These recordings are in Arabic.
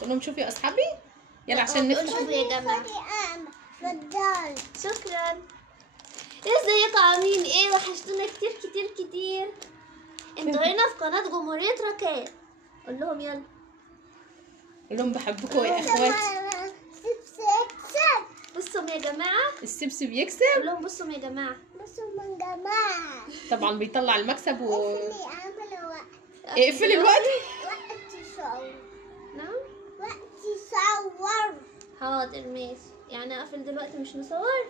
قول لهم شوفوا يا اصحابي. يلا عشان نفتح. شوفوا يا جماعه. اتفضل. شكرا. ازيكم عاملين ايه؟ وحشتونا كتير كتير كتير. انتوا هنا في قناه جمهوريه ركان. قول لهم يلا. قول لهم بحبكم يا اخواتي. بصوا يا جماعه. السبس بيكسب. قول لهم بصوا يا جماعه. بصوا يا جماعه. طبعا بيطلع المكسب اقفلي اقفلي الوقت. وقت صور. نعم؟ وقت صور. حاضر ماشي. يعني اقفل دلوقتي مش نصور؟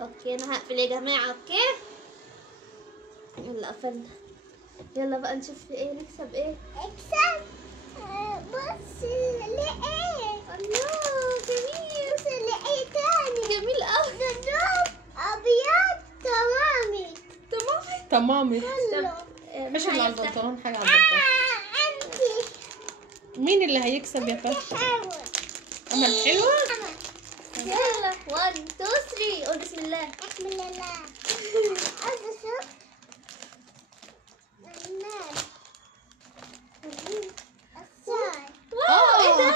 اوكي انا هقفل يا جماعه. اوكي يلا قفلنا. يلا بقى نشوف ايه نكسب ايه. اكسب. بص لقيت. الله جميل. بص لقيت تاني. جميل قوي. ده ابيض تمامي. تمامي. مش اللي على البنطلون حاجه على البنطلون. مين اللي هيكسب يا فتحي؟ امل حلوه. يلا 1 2 3 قول بسم الله. بسم الله. عايزه اشوف. واو ايه ده؟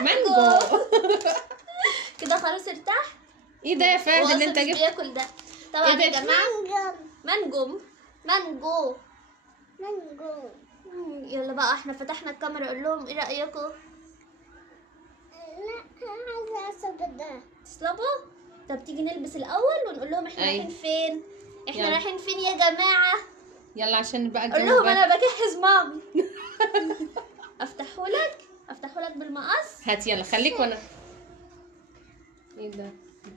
مانجو. كده خلاص ارتاح. ايه ده يا فهد اللي انت جبت؟ بياكل ده طبعا إيه يا ده؟ جماعه. مانجو. يلا بقى احنا فتحنا الكاميرا. قول لهم ايه رايكم؟ لا عايزه اصب ده. تصلبوا؟ طب تيجي نلبس الاول ونقول لهم احنا رايحين فين. احنا يلا. رايحين فين يا جماعه؟ يلا عشان بقى قول لهم انا بجهز مامي. افتحه لك بالمقص. هات يلا خليك وانا. ايه ده؟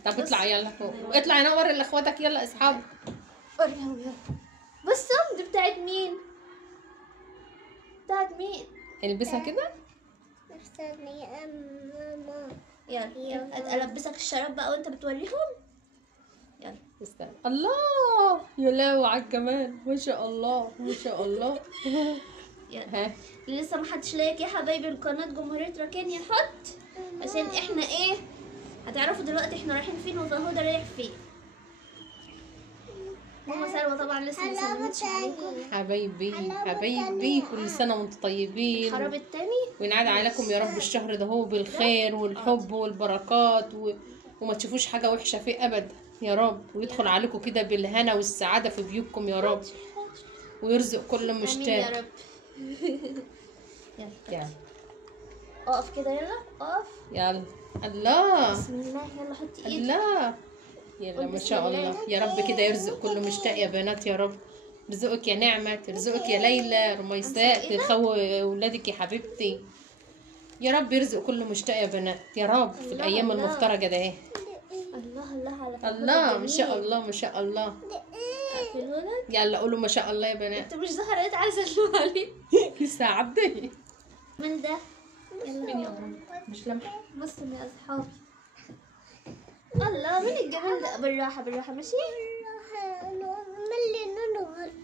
طب اطلع يلا فوق. اطلع هنا وري لاخواتك. يلا اصحابك. وريهم يلا. بصوا دي بتاعت مين؟ البسها كده. يلا البسك الشراب بقى وانت بتوريهم. يلا استنى. الله يا لهوي على الجمال. ما شاء الله ما شاء الله. يلا لسه ما حدش لايك يا حبايبي القناه جمهوريه ركان يحط عشان احنا ايه هتعرفوا دلوقتي احنا رايحين فين وفهودة رايح فين. ماما سلوى طبعا لسه ما سلمتش عليكم. حبايبي كل سنه وانتم طيبين. الخراب التاني وينعاد عليكم يا رب الشهر ده هو بالخير والحب والبركات وما تشوفوش حاجه وحشه فيه ابدا يا رب. ويدخل عليكم كده بالهنا والسعاده في بيوتكم يا رب. ويرزق كل مشتاق يا رب. يلا اقف كده. يلا اقف. يلا. الله بسم الله. يلا حطي ايدك. الله. يلا ما شاء الله يا رب كده يرزق كل مشتاق يا بنات يا رب. يرزقك يا نعمة. ترزقك يا ليلى رميساء. تخوي اولادك يا حبيبتي. يا رب يرزق كل مشتاق يا بنات يا رب في الايام المفترجه ده اهي. الله على الله ما شاء الله ما شاء الله. يلا قولوا ما شاء الله يا بنات. انت مش ظهرت عايزه اسلم عليك. لسه عبدي من ده. يلا مش لمحه. بصوا يا اصحابي. الله من الجمال ده. بالراحه ماشي.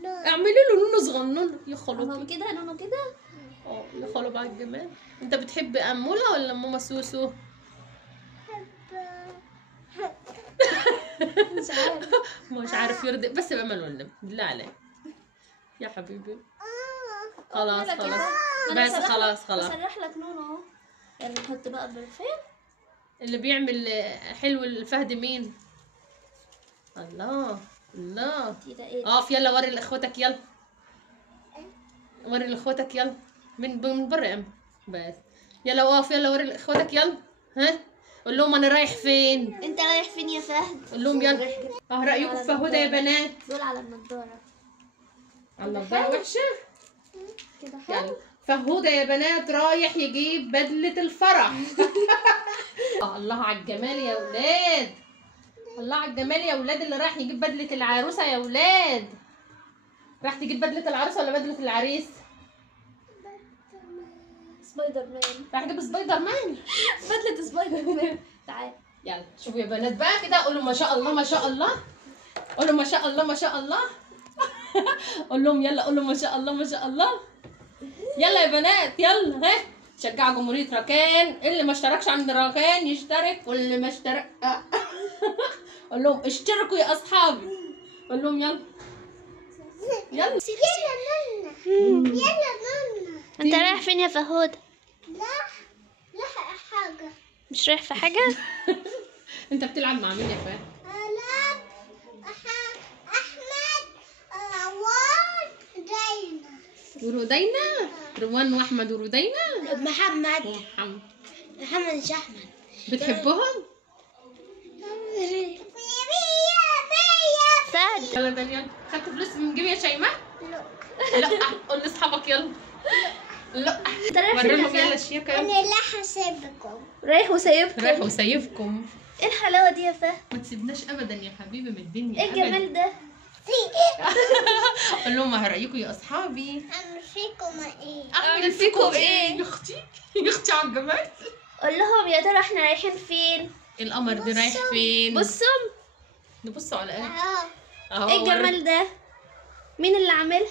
اعملي له نونو صغنون يا خلوبي. اهو كده نونو كده. يا خلوب على الجمال. انت بتحب اموله ولا ماما سوسو؟ مش عارف يرضي بس بأمل ولا بالله عليك يا حبيبي. خلاص بس خلاص بسرح لك نونو اهو. يلا نحط بقى البرفان. اللي بيعمل حلو الفهد مين؟ الله اقف يلا وري لاخواتك. يلا وري لاخواتك. يلا من برا يا ام بس. يلا اقف يلا وري لاخواتك. يلا ها قول لهم انا رايح فين. انت رايح فين يا فهد؟ قول لهم يلا رايكم في فهودة يا بنات. دول على النضاره. على النضاره وحشه كده حلو. يلا فهودة يا بنات رايح يجيب بدلة الفرح. الله على الجمال يا ولاد. الله على الجمال يا ولاد. اللي رايح يجيب بدلة العروسة يا ولاد. راح تجيب بدلة العروسة ولا بدلة العريس؟ سبايدر مان. راح تجيب سبايدر مان. بدلة سبايدر مان. تعال يلا شوفوا يا بنات بقى كده. قولوا ما شاء الله ما شاء الله. قولوا ما شاء الله ما شاء الله. قول لهم يلا قولوا ما شاء الله ما شاء الله. يلا يا بنات يلا ها شجعوا جمهورية ركان. اللي ما اشتركش عند ركان يشترك واللي ما اشترك قول لهم اشتركوا يا اصحابي. قول لهم يلا يلا نونا. انت رايح فين يا فهود؟ مش رايح في حاجة؟ انت بتلعب مع مين يا فهد؟ أحمد روان دينا ورودينا. روان واحمد ورودينا. محمد ومحمد. محمد شحمد. بتحبهم؟ فهد. يلا دانيال، خدت فلوس من جيبي يا شيماء؟ لا. قول لاصحابك يلا. لا. وريلهم يلا الشياكة يلا. أنا لا هسيبكم. رايح وسايبكم. رايح وسايبكم. ايه الحلاوة دي يا فهد؟ ما تسيبناش ابدا يا حبيبي من الدنيا. ايه الجمال ده؟ قول لهم ما رايكم يا اصحابي؟ اعمل فيكم ايه؟ اعمل فيكم ايه يا اختي؟ يا اختي على الجمال. قول لهم يا ترى احنا رايحين فين؟ القمر ده رايح فين؟ بصوا. نبصوا على ايه؟ ايه الجمال ده؟ مين اللي عاملها؟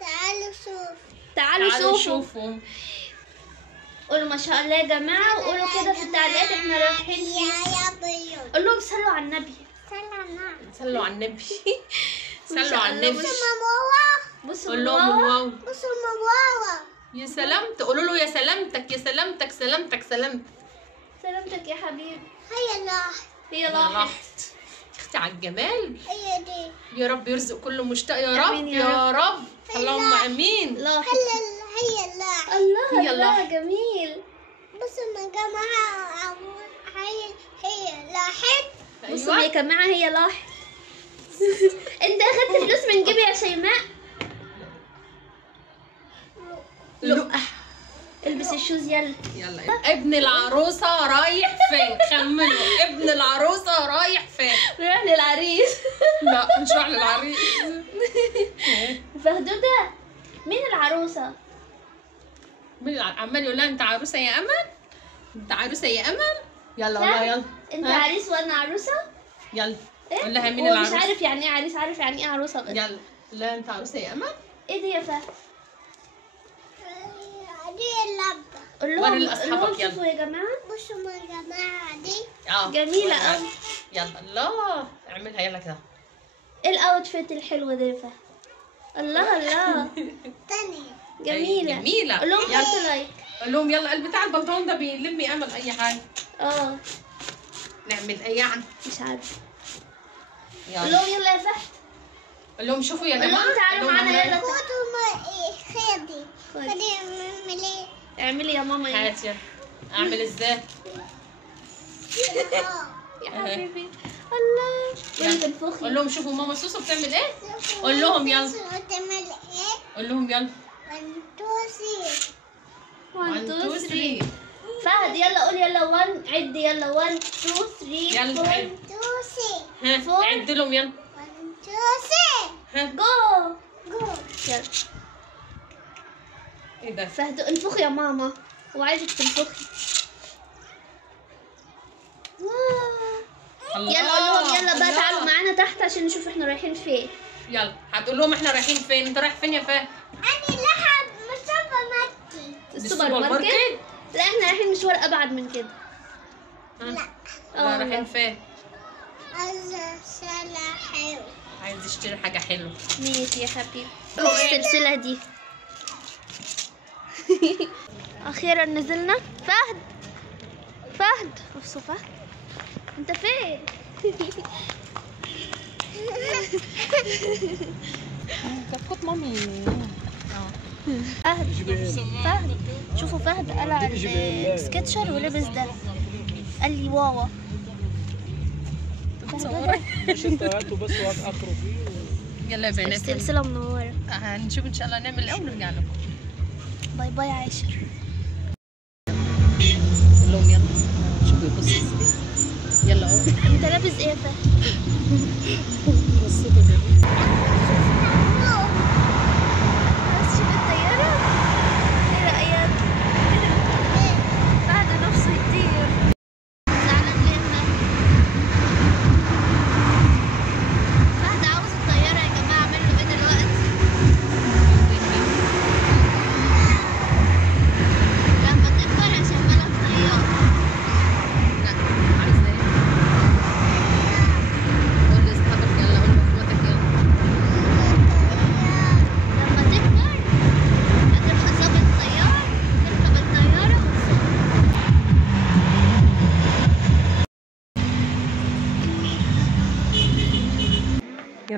تعالوا شوفوا. تعالوا شوفوا. قولوا ما شاء الله يا جماعة، وقولوا كده في التعليقات احنا رايحين فين. قول لهم صلوا على النبي. صلوا على النبي. صلوا على النبي. بصوا قول لهم واو. بصوا مواوا. يا سلام، تقولوا له يا سلامتك يا سلامتك سلامتك سلامتك. سلامتك يا حبيبي. هي لاحت. هي يا لاحت. اختي على الجمال. هي دي. يا رب يرزق كل مشتاق يا رب. آمين يا يا رب. اللهم امين. لاحت. هي لاحت. الله هي الله لاحت. جميل. بصوا يا جماعة، هي لاحت. بصوا يا جماعة هي لاحت. انت اخدت فلوس من جيبي يا شيماء؟ لا. البس الشوز يلا. يلا. ابن العروسة رايح فين؟ خمنوا. ابن العروسة رايح فين؟ رايح للعريس. لا مش رايح للعريس. فهدودة، مين العروسة؟ عمال يقول لها انت عروسة يا امل؟ انت عروسة يا امل؟ يلا والله يلا. انت عريس وانا عروسة؟ يلا. ايه؟ قول لها مين هو العروسة؟ مش عارف يعني ايه عريس، عارف يعني ايه عروسة بس. يلا. لا انت عروسة يا امل؟ ايه دي يا فهد؟ دي اللبة. قول وري لهم لاصحابك يلا. شوفوا يا جماعة. بصوا يا جماعة دي. اه جميلة قوي. يلا. الله. اعملها يلا كده. ايه الاوتفيت الحلو ده يا فهد؟ الله الله. تانية. جميلة. جميلة. قول لهم حطوا لايك. قول لهم يلا البتاع البنطلون ده بيلمي امل اي حاجة. نعمل ايه يعني؟ مش عارفة. قول يلا. لهم يلا يا فهد. قول لهم شوفوا يا قول جماعة. لهم تعالوا معانا يلا. خدي اعمل ايه؟ اعملي يا ماما ايه؟ هات يلا. اعمل ازاي؟ يا حبيبي. الله. وانت تنفخي. قول لهم شوفوا ماما سوسو بتعمل ايه؟ قول لهم يلا. بتعمل ايه؟ قول لهم يلا. 1 2 1 2 3. 3. فهد يلا قول يلا 1. عد يلا 1 2 3 يلا 4. عد. ها عد لهم يلا. ها. جو يلا. ايه ده؟ فهد انفخي يا ماما، وعايزك تنفخي. الله. يلا قول لهم يلا بقى الله. تعالوا معانا تحت عشان نشوف احنا رايحين فين. يلا هتقول لهم احنا رايحين فين؟ انت رايح فين يا فهد؟ انا لحب السوبر ماركت. السوبر ماركت؟ لا احنا رايحين مشوار ابعد من كده. لا رايحين فين؟ عايزة سلة حلو. عايز اشتري حاجة حلوة. ماشي يا حبيبي. السلسلة دي. اخيرا نزلنا. فهد فهد بصوا فهد انت فين؟ كفكوت مامي. فهد شوفوا فهد قلع السكتشر ولبس ده، قال لي واوا. مش انت هاتوا بس وهتاخروا فيه. يلا يا بنات. السلسلة منورة. هنشوف ان شاء الله نعمل ايه ونرجع لكم. باي باي عايشة. قول لهم يلا. شوفوا يبصوا ازاي. يلا اهو. انت لابس ايه يا فهد؟ بصوا جميل. بس شوف الطيارة. ايه رأيك؟ فهد نفسه يطير. زعلان ليه؟ فهد عاوز الطيارة يا جماعة، اعمل له ايه دلوقتي؟ لما تكبر هشغلك طيارة. لا عايز ايه؟ قول لاصحابك يلا. قول لاخواتك يلا.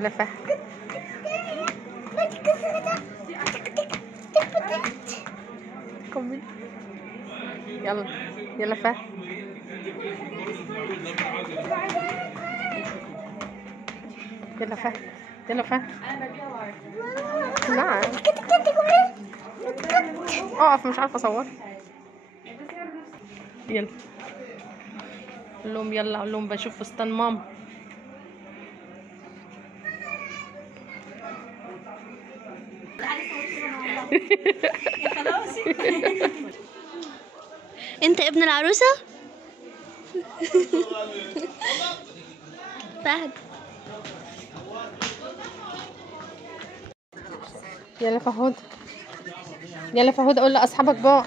يلا فهد. كمل. يلا يلا فهد. يلا فهد. يلا فهد. نعم. اقف مش عارفه اصور. يلا قول لهم يلا، قول لهم بشوف فستان ماما. انت ابن العروسة؟ فهد. يلا فهود. يلا فهود قول لاصحابك بقى.